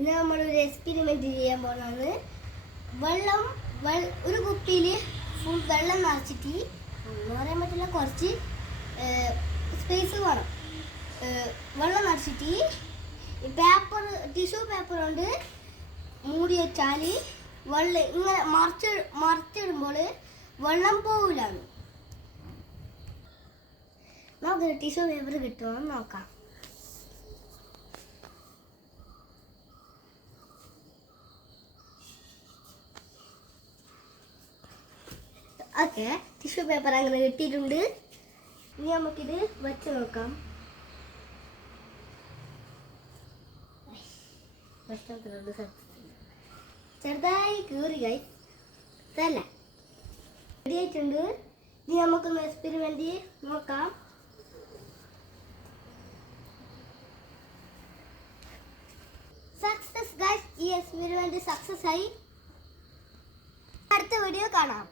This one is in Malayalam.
ഇന്ന് നമ്മളൊരു എക്സ്പെരിമെന്റ് ചെയ്യാൻ പോകുന്നത് ഒരു കുപ്പിയിൽ ഫുൾ വെള്ളം നിറച്ചിട്ട് എന്ന് പറയാൻ പറ്റില്ല, കുറച്ച് സ്പേസ് വേണം. വെള്ളം നിറച്ചിട്ട് ടിഷ്യൂ പേപ്പർ കൊണ്ട് മൂടി വെച്ചാൽ വെള്ളം ഇങ്ങനെ മറിച്ചിടുമ്പോൾ വെള്ളം പോവില്ല. നമുക്ക് ടിഷ്യൂ പേപ്പർ കിട്ടുമോ നോക്കാം. ഓക്കെ, ടിഷ്യൂ പേപ്പർ അങ്ങനെ കിട്ടിയിട്ടുണ്ട്. ഇനി നമുക്കിത് വെച്ച് നോക്കാം. ചെറുതായി കീറി ഇതല്ല റെഡി ആയിട്ടുണ്ട്. ഇനി നമുക്കൊന്ന് എക്സ്പെരിമെന്റ് നോക്കാം. സക്സസ് ഗൈസ്, ഈ എക്സ്പെരിമെന്റ് സക്സസ് ആയി. അടുത്ത വീഡിയോ കാണാം.